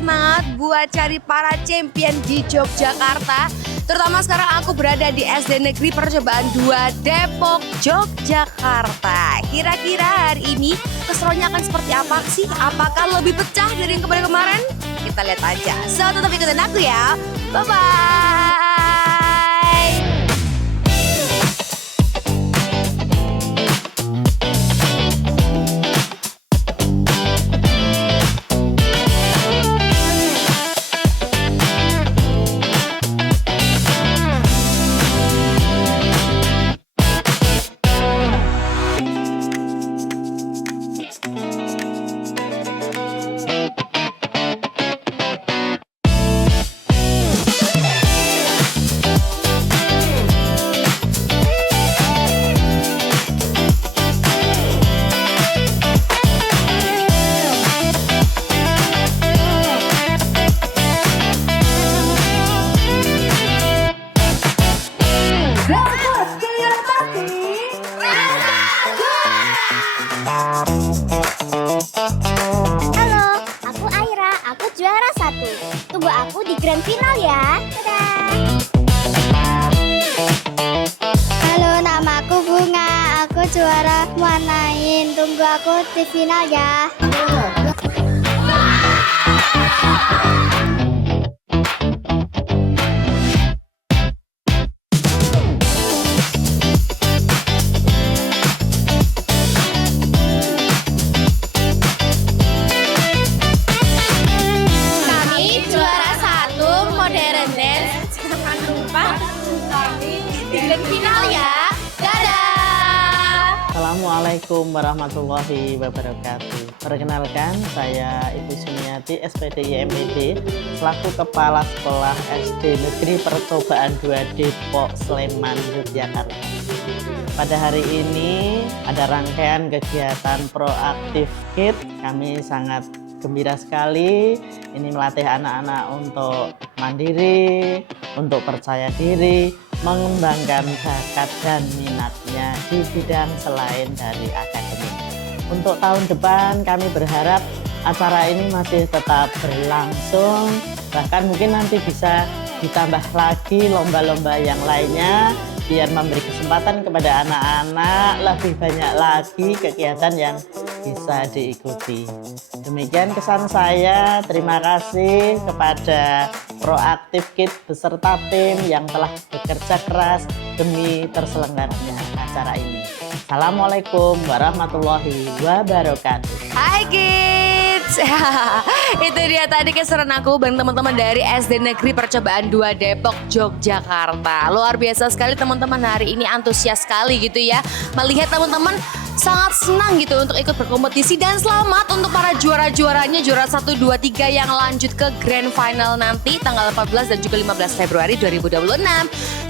semangat buat cari para champion di Yogyakarta. Terutama sekarang aku berada di SD Negeri Percobaan 2 Depok, Yogyakarta. Kira-kira hari ini keseruannya akan seperti apa sih? Apakah lebih pecah dari yang kemarin-kemarin? Kita lihat aja. So, tetap ikutin aku ya. Bye-bye. Halo, aku Aira, aku juara 1. Tunggu aku di grand final ya. Dadah. Halo, nama aku Bunga, aku juara Manain. Tunggu aku di final ya. Final ya. Dadah. Assalamualaikum warahmatullahi wabarakatuh. Perkenalkan, saya Ibu Sumiati, SPD YMPD, selaku Kepala Sekolah SD Negeri Percobaan 2 Depok, Sleman, Yogyakarta. Pada hari ini ada rangkaian kegiatan Proaktif Kids. Kami sangat gembira sekali. Ini melatih anak-anak untuk mandiri, untuk percaya diri, mengembangkan bakat dan minatnya di bidang selain dari akademik. Untuk tahun depan kami berharap acara ini masih tetap berlangsung, bahkan mungkin nanti bisa ditambah lagi lomba-lomba yang lainnya biar memberi kesempatan kepada anak-anak lebih banyak lagi kegiatan yang bisa diikuti. Demikian kesan saya. Terima kasih kepada Proaktif Kids beserta tim yang telah bekerja keras demi terselenggaranya acara ini. Assalamualaikum warahmatullahi wabarakatuh. Hai kids. Itu dia tadi keseruan aku bareng teman-teman dari SD Negeri Percobaan 2 Depok, Yogyakarta. Luar biasa sekali teman-teman, hari ini antusias sekali gitu ya. Melihat teman-teman sangat senang gitu untuk ikut berkompetisi, dan selamat untuk para juara-juaranya, juara 1, 2, 3 yang lanjut ke grand final nanti tanggal 14 dan juga 15 Februari 2026.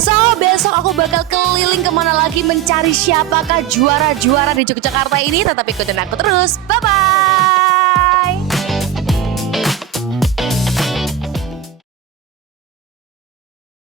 So, besok aku bakal keliling kemana lagi mencari siapakah juara-juara di Yogyakarta ini. Tetap ikutin aku terus. Bye-bye.